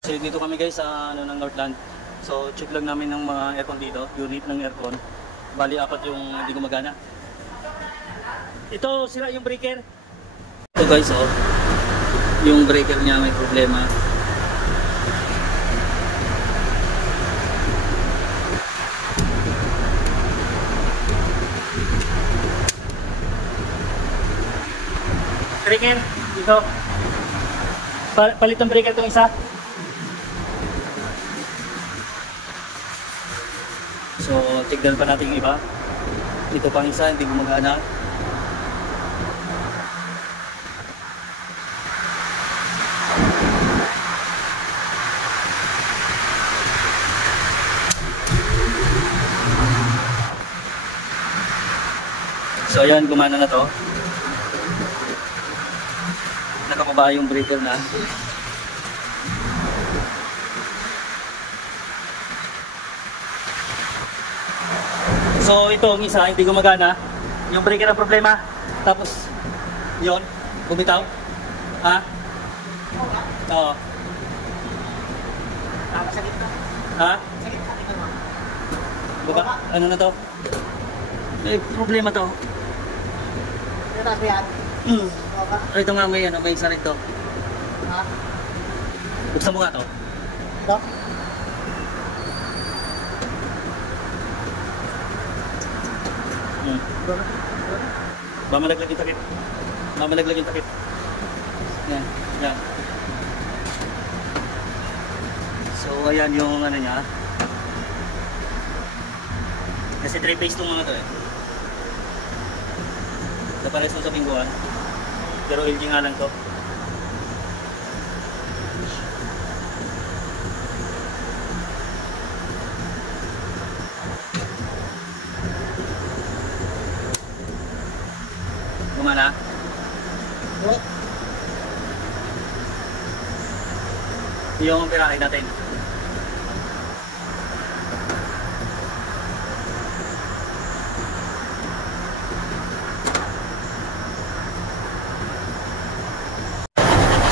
So dito kami guys sa ng Northland. So check lang namin ng mga aircon dito, unit ng aircon. Bali apat yung hindi gumagana. Ito sira yung breaker. Ito guys, oh. Yung breaker niya may problema. Breaker dito. Palit ng breaker itong isa. So, tignan pa natin yung iba. Ito pang isa, hindi gumagana. So, ayan, gumana na to. Nakababa yung breaker na. So ito ang isa, hindi gumagana. Yung breaker ang problema. Tapos, yon bumitaw. Ha? Oo. Sa gitna. Ha? Sa gitna, tingnan mo. Buka, ano na to? May problema to. Ito taas mo yan. Baba. Ito nga may, ano, may isa rin to. Ha? Buksan mo nga to. Ito? Mamalaglag yung takip. Mamalaglag yung takip. Yan, yan. So ayan yung ano niya. Kasi 3-phase itong mga to eh. Napares to sa pingguan. Pero LG nga lang to. Gumana? Yung pirahin natin.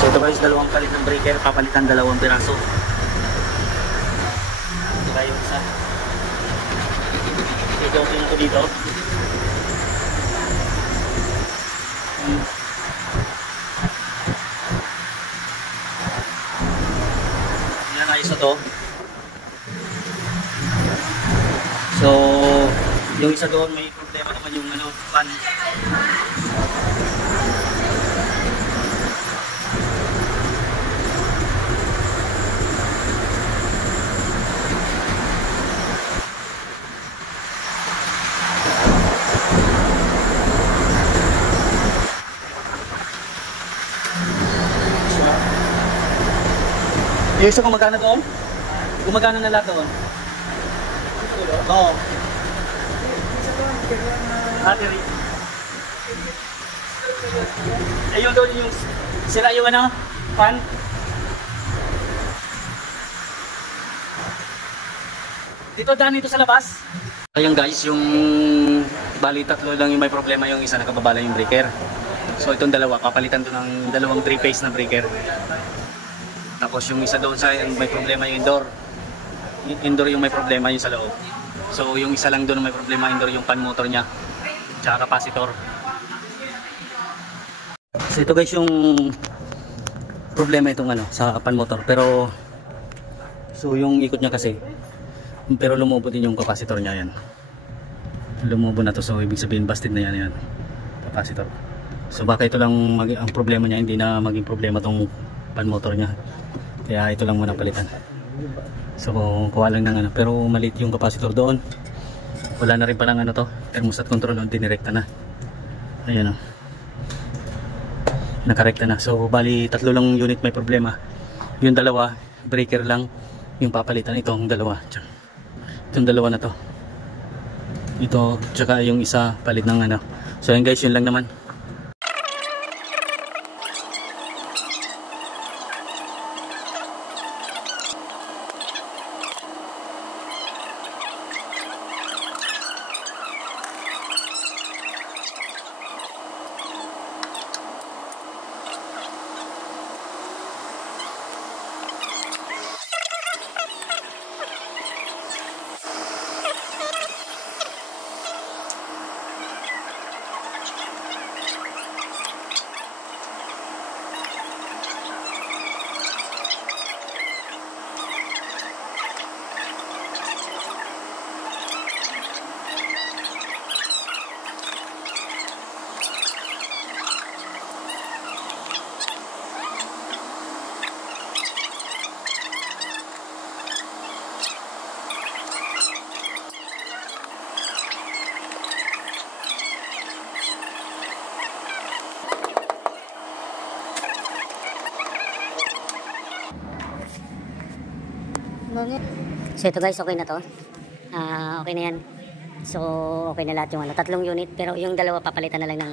So ito guys, dalawang palit ng breaker, papalitan 2 piraso. Ito tayo isa. Ito okay na ko dito. Yan, ayos na to. So yung isa doon may problema naman yung ano, fan. Yung isa gumagana doon? Gumagana na lahat doon? Oo. Battery. Eh yung doon yung sira yung ano? Fan? Dito daan ito sa labas. Ayan guys, yung bali 3 lang yung may problema, yung isa nakababala yung breaker. So itong dalawa, papalitan to ng 2 3-phase na breaker. Tapos yung isa doon sa may problema yung indoor. Indoor yung may problema yung sa loob. So yung isa lang doon may problema indoor yung fan motor niya. Tsaka capacitor. So ito guys yung problema itong ano sa fan motor. Pero so yung ikot niya kasi. Pero lumubo din yung capacitor niya yan. Lumubo na to, so ibig sabihin busted na yan capacitor. So baka ito lang ang problema niya, hindi na maging problema tong fan motor niya. Kaya ito lang muna palitan. So kuha lang ng ano, pero maliit yung capacitor doon. Wala na rin palang ano to, thermostat control on, dinirekta na. Ayan o. Nakarekta na. So bali 3 lang unit may problema. Yung 2 breaker lang yung papalitan, itong 2. Itong 2 na to. Ito tsaka yung isa palit ng ano. So ayan guys, yun lang naman. So ito guys, okay na to. Okay na yan. So okay na lahat yung ano, 3 unit. Pero yung dalawa papalitan na lang ng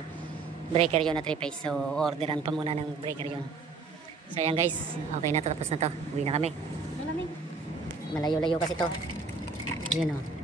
breaker yun na 3-phase. So orderan pa muna ng breaker yun. So ayan guys, okay na to, tapos na to. Uwi na kami. Malayo-layo kasi to. Yun o.